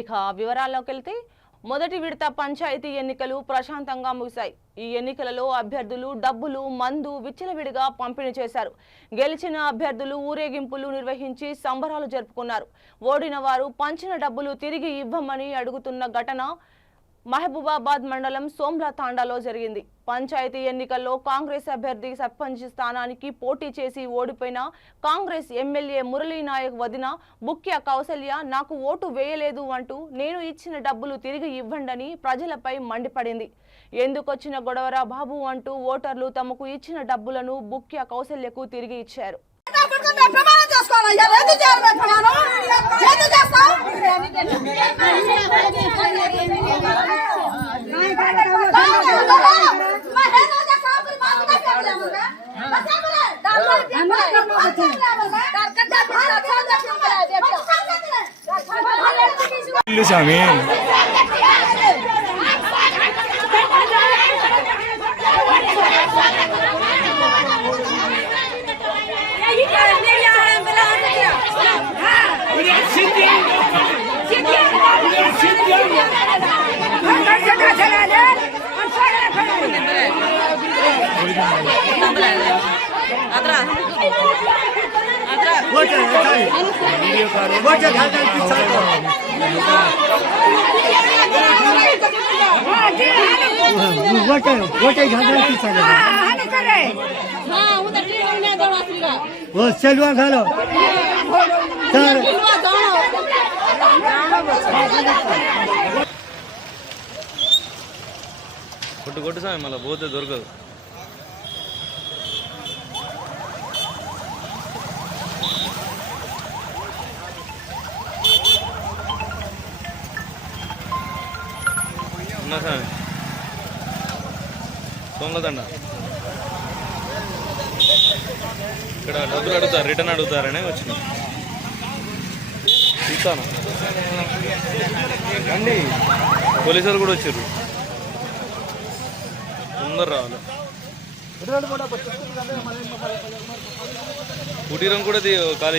ఇక వివరాల్లోకి వెళ్తే మొదటి విడత పంచాయతీ ఎన్నికలు ప్రశాంతంగా ముగిశాయి. ఈ ఎన్నికలలో అభ్యర్థులు డబ్బులు మందు విచ్చలవిడిగా పంపిణీ చేశారు. గెలిచిన అభ్యర్థులు ఊరేగింపులు నిర్వహించి సంబరాలు జరుపుకున్నారు. ఓడిన వారు పంచిన డబ్బులు తిరిగి ఇవ్వమని అడుగుతున్న ఘటన మహబూబాబాద్ మండలం సోమ్లా తాండాలో జరిగింది. పంచాయతీ ఎన్నికల్లో కాంగ్రెస్ అభ్యర్థి సర్పంచ్ స్థానానికి పోటీ చేసి ఓడిపోయిన కాంగ్రెస్ ఎమ్మెల్యే మురళీనాయక్ వదిన బుక్య కౌసల్య నాకు ఓటు వేయలేదు అంటూ నేను ఇచ్చిన డబ్బులు తిరిగి ఇవ్వండని ప్రజలపై మండిపడింది. ఎందుకొచ్చిన గొడవరా బాబు అంటూ ఓటర్లు తమకు ఇచ్చిన డబ్బులను బుక్య కౌసల్యకు తిరిగి ఇచ్చారు. కొట్టు సామి మళ్ళీ పోతే దొరకదు. ఉన్నా సామి సోమలదండ ఇక్కడ డబ్బులు అడుగుతారు, రిటర్న్ అడుగుతారనే వచ్చిన ఇస్తాను అండి. పోలీసులు కూడా వచ్చారు, తొందర రావాలి. కుటీరం కూడా ఖాళీ